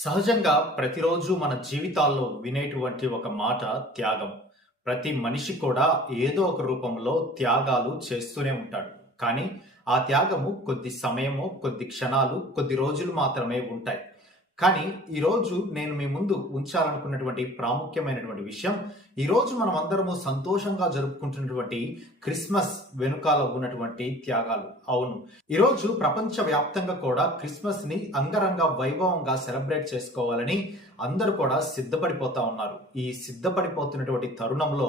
సహజంగా ప్రతిరోజు మన జీవితాల్లో వినేటువంటి ఒక మాట త్యాగం. ప్రతి మనిషి కూడా ఏదో ఒక రూపంలో త్యాగాలు చేస్తూనే ఉంటాడు. కానీ ఆ త్యాగము కొద్ది సమయము, కొద్ది క్షణాలు, కొద్ది రోజులు మాత్రమే ఉంటాయి. కానీ ఈరోజు నేను మీ ముందు ఉంచాలనుకున్నటువంటి ప్రాముఖ్యమైనటువంటి విషయం, ఈరోజు మనం అందరము సంతోషంగా జరుపుకుంటున్నటువంటి క్రిస్మస్ వెనుకాల ఉన్నటువంటి త్యాగాలు. అవును, ఈరోజు ప్రపంచ వ్యాప్తంగా కూడా క్రిస్మస్ ని అంగరంగ వైభవంగా సెలబ్రేట్ చేసుకోవాలని అందరూ కూడా సిద్ధపడిపోతా ఉన్నారు. ఈ సిద్ధపడిపోతున్నటువంటి తరుణంలో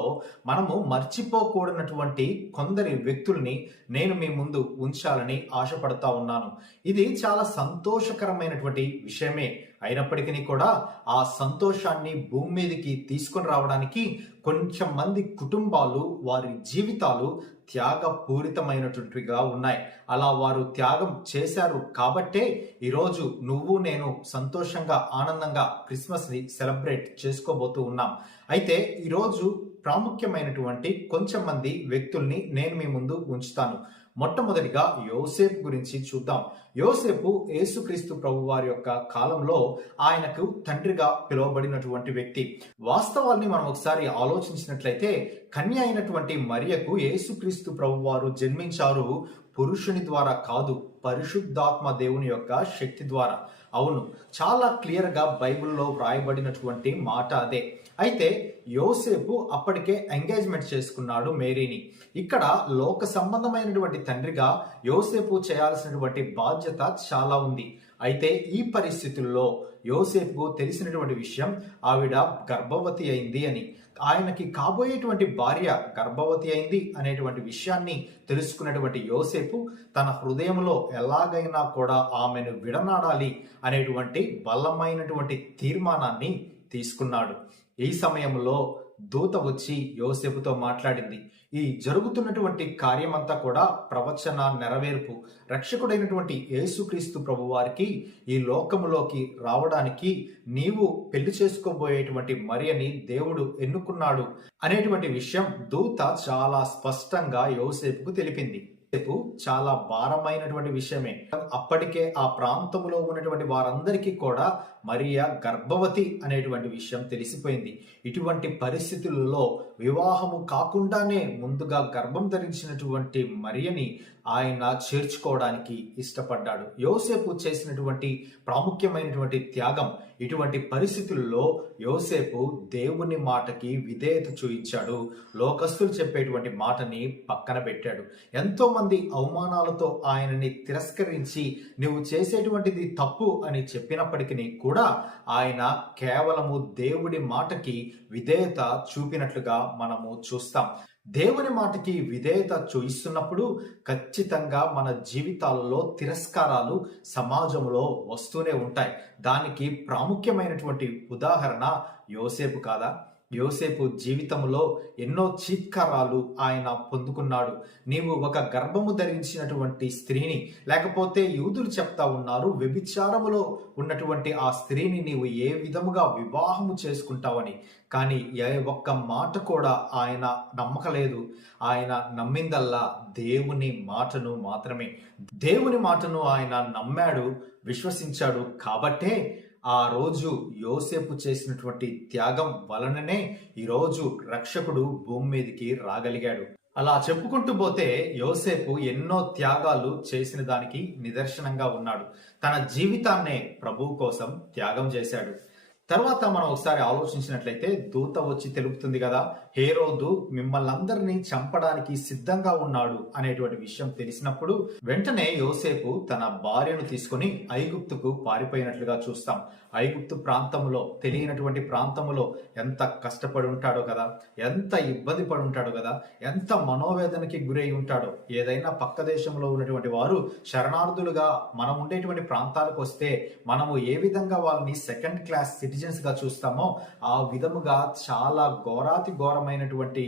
మనము మర్చిపోకూడనటువంటి కొందరి వ్యక్తుల్ని నేను మీ ముందు ఉంచాలని ఆశపడతా ఉన్నాను. ఇది చాలా సంతోషకరమైనటువంటి విషయమే అయినప్పటికీ కూడా ఆ సంతోషాన్ని భూమి మీదకి తీసుకొని రావడానికి కొంచెం మంది కుటుంబాలు వారి జీవితాలు త్యాగపూరితమైనటువంటివిగా ఉన్నాయి. అలా వారు త్యాగం చేశారు కాబట్టే ఈరోజు నువ్వు నేను సంతోషంగా ఆనందంగా క్రిస్మస్ ని సెలబ్రేట్ చేసుకోబోతూ ఉన్నాం. అయితే ఈరోజు ప్రాముఖ్యమైనటువంటి కొంచెం మంది వ్యక్తుల్ని నేను మీ ముందు ఉంచుతాను. మొట్టమొదటిగా యోసేపు గురించి చూద్దాం. యోసేపు యేసుక్రీస్తు ప్రభు వారి యొక్క కాలంలో ఆయనకు తండ్రిగా పిలువబడినటువంటి వ్యక్తి. వాస్తవాల్ని మనం ఒకసారి ఆలోచించినట్లయితే కన్య అయినటువంటి మరియకు యేసుక్రీస్తు ప్రభు వారు జన్మించారు పురుషుని ద్వారా కాదు, పరిశుద్ధాత్మ దేవుని యొక్క శక్తి ద్వారా. అవును, చాలా క్లియర్ గా బైబిల్లో వ్రాయబడినటువంటి మాట అదే. అయితే యోసేపు అప్పటికే ఎంగేజ్మెంట్ చేసుకున్నాడు మేరీని. ఇక్కడ లోక సంబంధమైనటువంటి తండ్రిగా యోసేపు చేయాల్సినటువంటి బాధ్యత చాలా ఉంది. అయితే ఈ పరిస్థితుల్లో యోసేపుకు తెలిసినటువంటి విషయం, ఆవిడ గర్భవతి అయింది అని. ఆయనకి కాబోయేటువంటి భార్య గర్భవతి అయింది అనేటువంటి విషయాన్ని తెలుసుకున్నటువంటి యోసేపు తన హృదయంలో ఎలాగైనా కూడా ఆమెను విడనాడాలి అనేటువంటి బలమైనటువంటి తీర్మానాన్ని తీసుకున్నాడు. ఈ సమయంలో దూత వచ్చి యోసేపుతో మాట్లాడింది. ఈ జరుగుతున్నటువంటి కార్యమంతా కూడా ప్రవచన నెరవేర్పు. రక్షకుడైనటువంటి యేసుక్రీస్తు ప్రభు వారికి ఈ లోకములోకి రావడానికి నీవు పెళ్లి చేసుకోబోయేటువంటి మరియని దేవుడు ఎన్నుకున్నాడు అనేటువంటి విషయం దూత చాలా స్పష్టంగా యోసేపుకు తెలిపింది. చాలా భారమైనటువంటి విషయమే. అప్పటికే ఆ ప్రాంతంలో ఉన్నటువంటి వారందరికీ కూడా మరియ గర్భవతి అనేటువంటి విషయం తెలిసిపోయింది. ఇటువంటి పరిస్థితులలో వివాహము కాకుండానే ముందుగా గర్భం ధరించినటువంటి మరియని ఆయన చేర్చుకోవడానికి ఇష్టపడ్డాడు. యోసేపు చేసినటువంటి ప్రాముఖ్యమైనటువంటి త్యాగం. ఇటువంటి పరిస్థితుల్లో యోసేపు దేవుని మాటకి విధేయత చూయించాడు. లోకస్తులు చెప్పేటువంటి మాటని పక్కన పెట్టాడు. ఎంతో మంది అవమానాలతో ఆయనని తిరస్కరించి నువ్వు చేసేటువంటిది తప్పు అని చెప్పినప్పటికీ కూడా ఆయన కేవలము దేవుడి మాటకి విధేయత చూపినట్లుగా మనము చూస్తాం. దేవుని మాటకి విధేయత చూయిస్తున్నప్పుడు ఖచ్చితంగా మన జీవితాలలో తిరస్కారాలు సమాజంలో వస్తూనే ఉంటాయి. దానికి ప్రాముఖ్యమైనటువంటి ఉదాహరణ యోసేపు కాదా? యోసేపు జీవితంలో ఎన్నో చీత్కారాలు ఆయన పొందుకున్నాడు. నీవు ఒక గర్భము ధరించినటువంటి స్త్రీని, లేకపోతే యూదులు చెప్తా ఉన్నారు వ్యభిచారములో ఉన్నటువంటి ఆ స్త్రీని నీవు ఏ విధముగా వివాహము చేసుకుంటావని. కానీ ఏ ఒక్క మాట కూడా ఆయన నమ్మకలేదు. ఆయన నమ్మిందల్లా దేవుని మాటను మాత్రమే. దేవుని మాటను ఆయన నమ్మాడు, విశ్వసించాడు. కాబట్టే ఆ రోజు యోసేపు చేసినటువంటి త్యాగం వలననే ఈరోజు రక్షకుడు భూమి మీదకి రాగలిగాడు. అలా చెప్పుకుంటూ పోతే యోసేపు ఎన్నో త్యాగాలు చేసిన దానికి నిదర్శనంగా ఉన్నాడు. తన జీవితాన్నే ప్రభువు కోసం త్యాగం చేశాడు. తర్వాత మనం ఒకసారి ఆలోచించినట్లయితే దూత వచ్చి తెలుపుతుంది కదా, హేరోదు మిమ్మల్ని అందరినీ చంపడానికి సిద్ధంగా ఉన్నాడు అనేటువంటి విషయం తెలిసినప్పుడు వెంటనే యోసేపు తన భార్యను తీసుకుని ఐగుప్తుకు పారిపోయినట్లుగా చూస్తాం. ఐగుప్తు ప్రాంతంలో, తెలియనటువంటి ప్రాంతంలో ఎంత కష్టపడి ఉంటాడో కదా, ఎంత ఇబ్బంది పడి ఉంటాడో కదా, ఎంత మనోవేదనకి గురై ఉంటాడో. ఏదైనా పక్క దేశంలో ఉన్నటువంటి వారు శరణార్థులుగా మనం ఉండేటువంటి ప్రాంతాలకు వస్తే మనము ఏ విధంగా వాళ్ళని సెకండ్ క్లాస్ సిటిజన్స్ గా చూస్తామో ఆ విధముగా చాలా ఘోరాతి ఘోరమైనటువంటి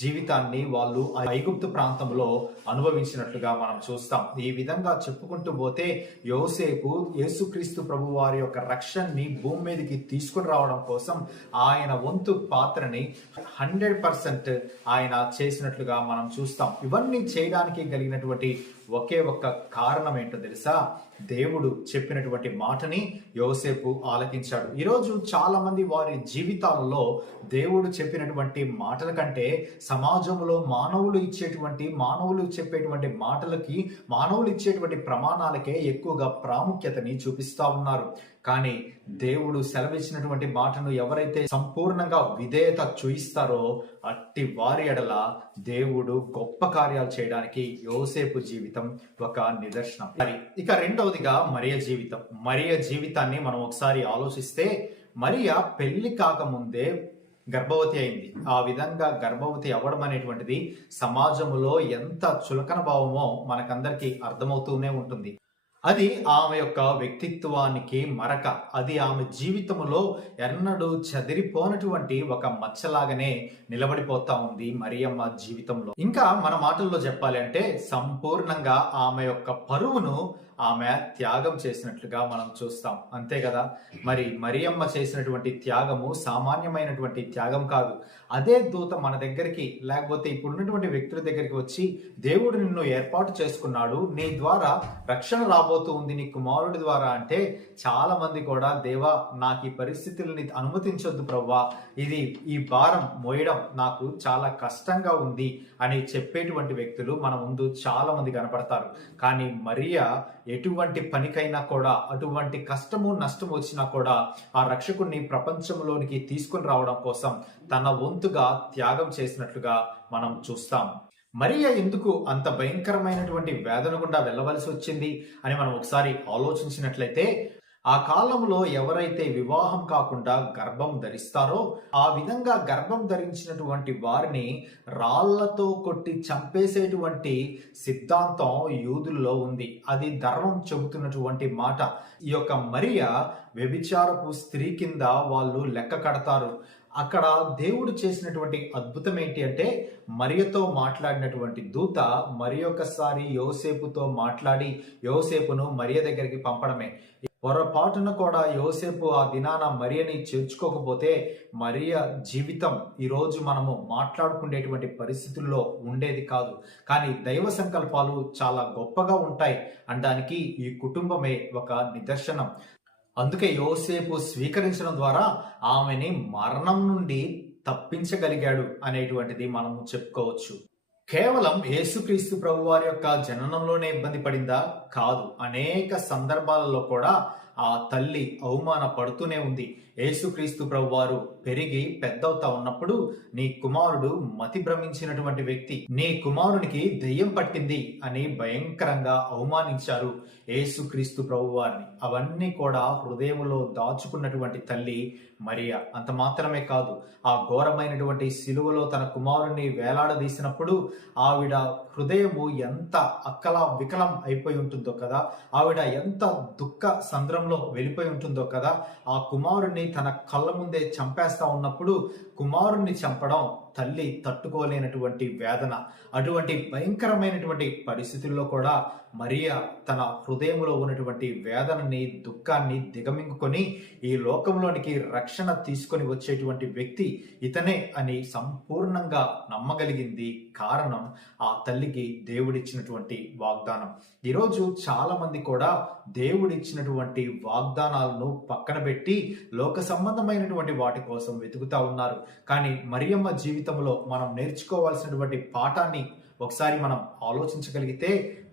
జీవితాన్ని వాళ్ళు ఐగుప్తు ప్రాంతంలో అనుభవించినట్లుగా మనం చూస్తాం. ఈ విధంగా చెప్పుకుంటూ పోతే యోసేపు యేసుక్రీస్తు ప్రభు వారి యొక్క రక్షణని భూమి మీదకి తీసుకుని రావడం కోసం ఆయన వంతు పాత్రని 100% ఆయన చేసినట్లుగా మనం చూస్తాం. ఇవన్నీ చేయడానికి కలిగినటువంటి ఒకే ఒక్క కారణం ఏంటో తెలుసా? దేవుడు చెప్పినటువంటి మాటని యోసేపు ఆలకించాడు. ఈరోజు చాలా మంది వారి జీవితాలలో దేవుడు చెప్పినటువంటి మాటల కంటే సమాజంలో మానవులు చెప్పేటువంటి మాటలకి, మానవులు ఇచ్చేటువంటి ప్రమాణాలకే ఎక్కువగా ప్రాముఖ్యతని చూపిస్తా ఉన్నారు. కానీ దేవుడు సెలవిచ్చినటువంటి మాటను ఎవరైతే సంపూర్ణంగా విధేయత చూయిస్తారో అట్టి వారి ఎడల దేవుడు గొప్ప కార్యాలు చేయడానికి యోసేపు జీవితం ఒక నిదర్శనం. మరి ఇక రెండవదిగా మరియ జీవితాన్ని మనం ఒకసారి ఆలోచిస్తే, మరియ పెళ్లి కాకముందే గర్భవతి అయింది. ఆ విధంగా గర్భవతి అవ్వడం అనేటువంటిది సమాజంలో ఎంత చులకన భావమో మనకందరికీ అర్థమవుతూనే ఉంటుంది. అది ఆమె యొక్క వ్యక్తిత్వానికి మరక. అది ఆమె జీవితంలో ఎన్నడూ చెదిరిపోనటువంటి ఒక మచ్చలాగానే నిలబడిపోతా ఉంది మరియమ్మ జీవితంలో. ఇంకా మన మాటల్లో చెప్పాలి అంటే సంపూర్ణంగా ఆమె యొక్క పరువును ఆమె త్యాగం చేసినట్లుగా మనం చూస్తాం. అంతే కదా? మరి మరియమ్మ చేసినటువంటి త్యాగము సామాన్యమైనటువంటి త్యాగం కాదు. అదే దూత మన దగ్గరికి, లేకపోతే ఇప్పుడున్నటువంటి వ్యక్తుల దగ్గరికి వచ్చి, దేవుడు నిన్ను ఏర్పాటు చేసుకున్నాడు, నీ ద్వారా రక్షణ రాబోతూ ఉంది నీ కుమారుడి ద్వారా అంటే, చాలా మంది కూడా దేవా నాకు ఈ పరిస్థితుల్ని అనుమతించొద్దు ప్రవ్వా, ఈ భారం మోయడం నాకు చాలా కష్టంగా ఉంది అని చెప్పేటువంటి వ్యక్తులు మన ముందు చాలా మంది కనపడతారు. కానీ మరియా ఎటువంటి పనికైనా కూడా, అటువంటి కష్టము నష్టము వచ్చినా కూడా ఆ రక్షకుడిని ప్రపంచంలోనికి తీసుకుని రావడం కోసం తన వంతుగా త్యాగం చేసినట్లుగా మనం చూస్తాం. మరియ ఎందుకు అంత భయంకరమైనటువంటి వేదన గుండా వెళ్ళవలసి వచ్చింది అని మనం ఒకసారి ఆలోచించినట్లయితే, ఆ కాలంలో ఎవరైతే వివాహం కాకుండా గర్భం ధరిస్తారో ఆ విధంగా గర్భం ధరించినటువంటి వారిని రాళ్లతో కొట్టి చంపేసేటువంటి సిద్ధాంతం యూదుల్లో ఉంది. అది ధర్మం చెబుతున్నటువంటి మాట. ఈ యొక్క మరియ వ్యభిచారపు స్త్రీ కింద వాళ్ళు లెక్క కడతారు. అక్కడ దేవుడు చేసినటువంటి అద్భుతం ఏంటి అంటే, మరియతో మాట్లాడినటువంటి దూత మరి ఒకసారి యోసేపుతో మాట్లాడి యోసేపును మరియ దగ్గరికి పంపడమే. పొరపాటున కూడా యోసేపు ఆ దినాన మరియని చేర్చుకోకపోతే మరియ జీవితం ఈరోజు మనము మాట్లాడుకునేటువంటి పరిస్థితుల్లో ఉండేది కాదు. కానీ దైవ సంకల్పాలు చాలా గొప్పగా ఉంటాయి అనడానికి ఈ కుటుంబమే ఒక నిదర్శనం. అందుకే యోసేపు స్వీకరించడం ద్వారా ఆమెని మరణం నుండి తప్పించగలిగాడు అనేటువంటిది మనము చెప్పుకోవచ్చు. కేవలం యేసుక్రీస్తు ప్రభు వారి యొక్క జననంలోనే ఇబ్బంది పడిందా? కాదు. అనేక సందర్భాలలో కూడా ఆ తల్లి అవమాన పడుతూనే ఉంది. యేసుక్రీస్తు ప్రభు వారు పెరిగి పెద్దవుతా ఉన్నప్పుడు, నీ కుమారుడు మతి భ్రమించినటువంటి వ్యక్తి, నీ కుమారునికి దెయ్యం పట్టింది అని భయంకరంగా అవమానించారు యేసుక్రీస్తు ప్రభు వారిని. అవన్నీ కూడా హృదయంలో దాచుకున్నటువంటి తల్లి మరియా. అంత మాత్రమే కాదు, ఆ ఘోరమైనటువంటి సిలువలో తన కుమారుణ్ణి వేలాడదీసినప్పుడు ఆవిడ హృదయము ఎంత అక్కలా వికలం అయిపోయి ఉంటుందో కదా, ఆవిడ ఎంత దుఃఖ సంద్రంలో వెళ్ళిపోయి ఉంటుందో కదా. ఆ కుమారుణ్ణి తన కళ్ళ ముందే చంపేస్తా ఉన్నప్పుడు కుమారుణ్ణి చంపడం తల్లి తట్టుకోలేనటువంటి వేదన. అటువంటి భయంకరమైనటువంటి పరిస్థితుల్లో కూడా మరియా తన హృదయంలో ఉన్నటువంటి వేదనని, దుఃఖాన్ని దిగమింగుకొని ఈ లోకంలోనికి రక్షణ తీసుకొని వచ్చేటువంటి వ్యక్తి ఇతనే అని సంపూర్ణంగా నమ్మగలిగింది. కారణం ఆ తల్లికి దేవుడిచ్చినటువంటి వాగ్దానం. ఈరోజు చాలా మంది కూడా దేవుడిచ్చినటువంటి వాగ్దానాలను పక్కన పెట్టి లోక సంబంధమైనటువంటి వాటి కోసం వెతుకుతా ఉన్నారు. కానీ మరియమ్మ జీవితంలో మనం నేర్చుకోవాల్సినటువంటి పాఠాన్ని ఒకసారి మనం ఆలోచించగలిగితే,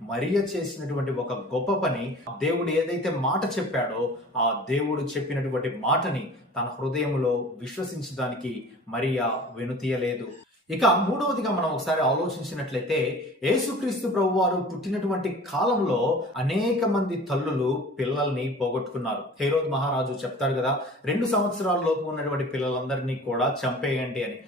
మరియ చేసినటువంటి ఒక గొప్ప పని, దేవుడు ఏదైతే మాట చెప్పాడో ఆ దేవుడు చెప్పినటువంటి మాటని తన హృదయంలో విశ్వసించడానికి మరియ వెనుతీయలేదు. ఇక మూడవదిగా మనం ఒకసారి ఆలోచించినట్లయితే, యేసుక్రీస్తు ప్రభువారు పుట్టినటువంటి కాలంలో అనేక మంది తల్లులు పిల్లల్ని పోగొట్టుకున్నారు. హేరోద్ మహారాజు చెప్తాడు కదా, 2 సంవత్సరాల లోపు ఉన్నటువంటి పిల్లలందరినీ కూడా చంపేయండి అని.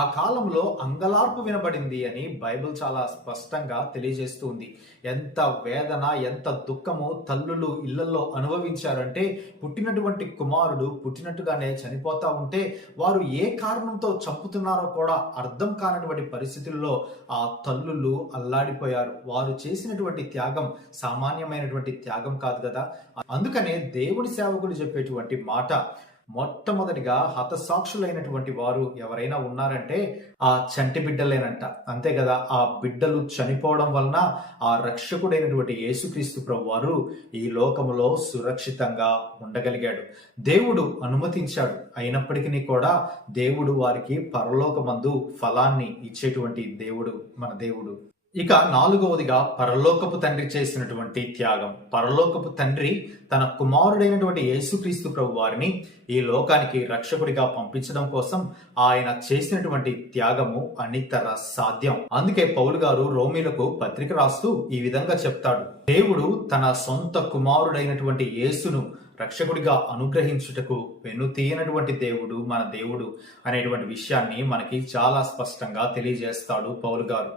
ఆ కాలంలో అంగలార్పు వినబడింది అని బైబిల్ చాలా స్పష్టంగా తెలియజేస్తుంది. ఎంత వేదన, ఎంత దుఃఖము తల్లులు ఇళ్లలో అనుభవించారంటే, పుట్టినటువంటి కుమారుడు పుట్టినట్టుగానే చనిపోతా ఉంటే వారు ఏ కారణంతో చంపుతున్నారో కూడా అర్థం కానటువంటి పరిస్థితుల్లో ఆ తల్లులు అల్లాడిపోయారు. వారు చేసినటువంటి త్యాగం సామాన్యమైనటువంటి త్యాగం కాదు కదా. అందుకనే దేవుని సేవకులు చెప్పేటువంటి మాట, మొట్టమొదటిగా హతసాక్షులైనటువంటి వారు ఎవరైనా ఉన్నారంటే ఆ చంటి బిడ్డలేనంట. అంతే కదా, ఆ బిడ్డలు చనిపోవడం వలన ఆ రక్షకుడైనటువంటి యేసుక్రీస్తు ప్రభువారు ఈ లోకములో సురక్షితంగా ఉండగలిగాడు. దేవుడు అనుమతించాడు. అయినప్పటికీ కూడా దేవుడు వారికి పరలోకమందు ఫలాన్ని ఇచ్చేటువంటి దేవుడు మన దేవుడు. ఇక నాలుగవదిగా పరలోకపు తండ్రి చేసినటువంటి త్యాగం. పరలోకపు తండ్రి తన కుమారుడైనటువంటి యేసుక్రీస్తు ప్రభు వారిని ఈ లోకానికి రక్షకుడిగా పంపించడం కోసం ఆయన చేసినటువంటి త్యాగము అనితర సాధ్యం. అందుకే పౌలు గారు రోమీలకు పత్రిక రాస్తూ ఈ విధంగా చెప్తాడు, దేవుడు తన సొంత కుమారుడైనటువంటి యేసును రక్షకుడిగా అనుగ్రహించుటకు వెన్నుతీయనటువంటి దేవుడు మన దేవుడు అనేటువంటి విషయాన్ని మనకి చాలా స్పష్టంగా తెలియజేస్తాడు పౌలు గారు.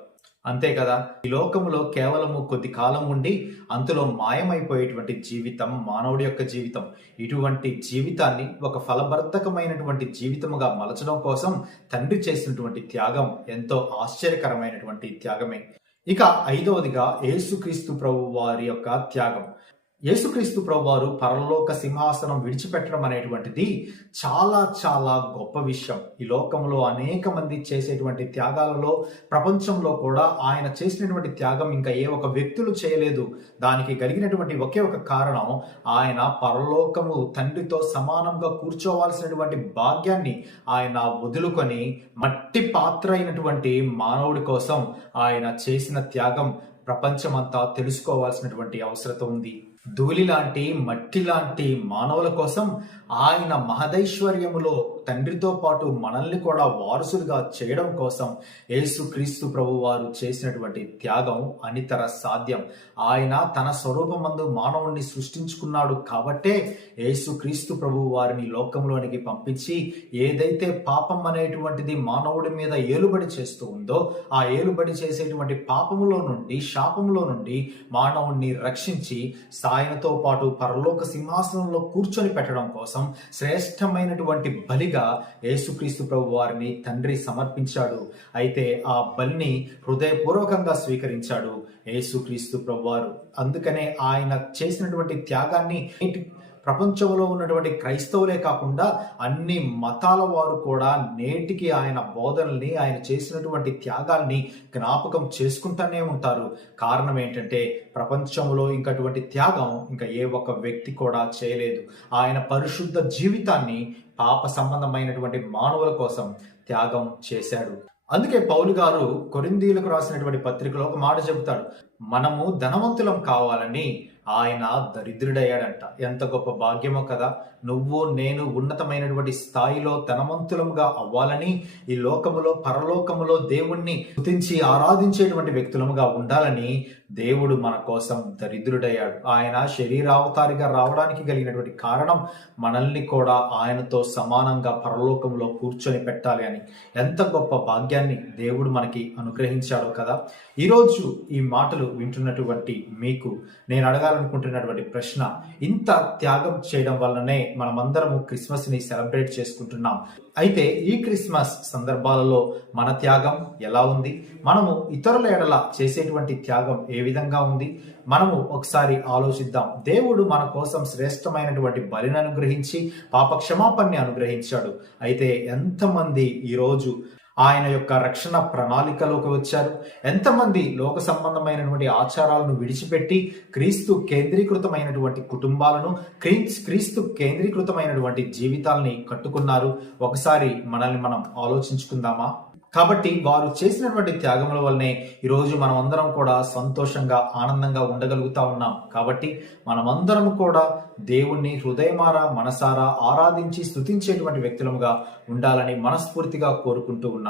అంతే కదా, ఈ లోకములో కేవలము కొద్ది కాలం ఉండి అంతలో మాయమైపోయేటువంటి జీవితం మానవుడి యొక్క జీవితం. ఇటువంటి జీవితాన్ని ఒక ఫలభర్ధకమైనటువంటి జీవితముగా మలచడం కోసం తండ్రి చేసినటువంటి త్యాగం ఎంతో ఆశ్చర్యకరమైనటువంటి త్యాగమే. ఇక ఐదవదిగా యేసుక్రీస్తు ప్రభు వారి యొక్క త్యాగం. యేసుక్రీస్తు ప్రభువారు పరలోక సింహాసనం విడిచిపెట్టడం అనేటువంటిది చాలా చాలా గొప్ప విషయం. ఈ లోకంలో అనేక మంది చేసేటువంటి త్యాగాలలో ప్రపంచంలో కూడా ఆయన చేసినటువంటి త్యాగం ఇంకా ఏ ఒక వ్యక్తులు చేయలేదు. దానికి కలిగినటువంటి ఒకే ఒక కారణం, ఆయన పరలోకము తండ్రితో సమానంగా కూర్చోవాల్సినటువంటి భాగ్యాన్ని ఆయన వదులుకొని మట్టి పాత్ర అయినటువంటి మానవుడి కోసం ఆయన చేసిన త్యాగం ప్రపంచమంతా తెలుసుకోవాల్సినటువంటి అవసరం ఉంది. ధూళి లాంటి మట్టి లాంటి మానవుల కోసం ఆయన మహదైశ్వర్యములో తండ్రితో పాటు మనల్ని కూడా వారసులుగా చేయడం కోసం యేసుక్రీస్తు ప్రభు వారు చేసినటువంటి త్యాగం అనితర సాధ్యం. ఆయన తన స్వరూపమందు మానవుణ్ణి సృష్టించుకున్నాడు కాబట్టే యేసుక్రీస్తు ప్రభు వారిని లోకంలోనికి పంపించి ఏదైతే పాపం అనేటువంటిది మానవుడి మీద ఏలుబడి చేస్తూ ఉందో ఆ ఏలుబడి చేసేటువంటి పాపములో నుండి శాపములో నుండి మానవుణ్ణి రక్షించి ఆయనతో పాటు పరలోక సింహాసనంలో కూర్చొని పెట్టడం కోసం శ్రేష్టమైనటువంటి బలిగా యేసుక్రీస్తు ప్రభు వారిని తండ్రి సమర్పించాడు. అయితే ఆ బలిని హృదయపూర్వకంగా స్వీకరించాడు యేసుక్రీస్తు ప్రభు వారు. అందుకనే ఆయన చేసినటువంటి త్యాగాన్ని ప్రపంచంలో ఉన్నటువంటి క్రైస్తవులే కాకుండా అన్ని మతాల వారు కూడా నేటికి ఆయన బోధనల్ని ఆయన చేసినటువంటి త్యాగాల్ని జ్ఞాపకం చేసుకుంటూనే ఉంటారు. కారణం ఏంటంటే ప్రపంచంలో ఇంకటువంటి త్యాగం ఇంకా ఏ ఒక్క వ్యక్తి కూడా చేయలేదు. ఆయన పరిశుద్ధ జీవితాన్ని పాప సంబంధమైనటువంటి మానవుల కోసం త్యాగం చేశాడు. అందుకే పౌలు గారు కొరింథీయులకు రాసినటువంటి పత్రికలో ఒక మాట చెబుతాడు, మనము ధనవంతులం కావాలని ఆయన దరిద్రుడయ్యాడంట. ఎంత గొప్ప భాగ్యమో కదా. నువ్వు నేను ఉన్నతమైనటువంటి స్థాయిలో ధనవంతులముగా అవ్వాలని, ఈ లోకములో పరలోకములో దేవుణ్ణి స్తుతించి ఆరాధించేటువంటి వ్యక్తులముగా ఉండాలని దేవుడు మన కోసం దరిద్రుడయ్యాడు. ఆయన శరీరావతారిగా రావడానికి కలిగినటువంటి కారణం మనల్ని కూడా ఆయనతో సమానంగా పరలోకంలో కూర్చొని పెట్టాలి అని. ఎంత గొప్ప భాగ్యాన్ని దేవుడు మనకి అనుగ్రహించాడో కదా. ఈరోజు ఈ మాటలు వింటున్నటువంటి మీకు నేను అడగాలనుకుంటున్నటువంటి ప్రశ్న, ఇంత త్యాగం చేయడం వల్లనే మనమందరము క్రిస్మస్ ని సెలబ్రేట్ చేసుకుంటున్నాం. అయితే ఈ క్రిస్మస్ సందర్భాలలో మన త్యాగం ఎలా ఉంది? మనము ఇతరుల ఎడల చేసేటువంటి త్యాగం ఏ విధంగా ఉంది? మనము ఒకసారి ఆలోచిద్దాం. దేవుడు మన కోసం శ్రేష్టమైనటువంటి బలిని అనుగ్రహించి పాప క్షమాపణని అనుగ్రహించాడు. అయితే ఎంతమంది ఈరోజు ఆయన యొక్క రక్షణ ప్రణాళికలోకి వచ్చారు? ఎంతమంది లోక సంబంధమైనటువంటి ఆచారాలను విడిచిపెట్టి క్రీస్తు కేంద్రీకృతమైనటువంటి కుటుంబాలను, క్రీస్తు కేంద్రీకృతమైనటువంటి జీవితాలని కట్టుకున్నారు? ఒకసారి మనల్ని మనం ఆలోచించుకుందామా? కాబట్టి వారు చేసినటువంటి త్యాగముల వల్లనే ఈరోజు మనమందరం కూడా సంతోషంగా ఆనందంగా ఉండగలుగుతా ఉన్నాం. కాబట్టి మనమందరం కూడా దేవుణ్ణి హృదయమారా మనసారా ఆరాధించి స్తుతించేటువంటి వ్యక్తులముగా ఉండాలని మనస్ఫూర్తిగా కోరుకుంటూ ఉన్నాను.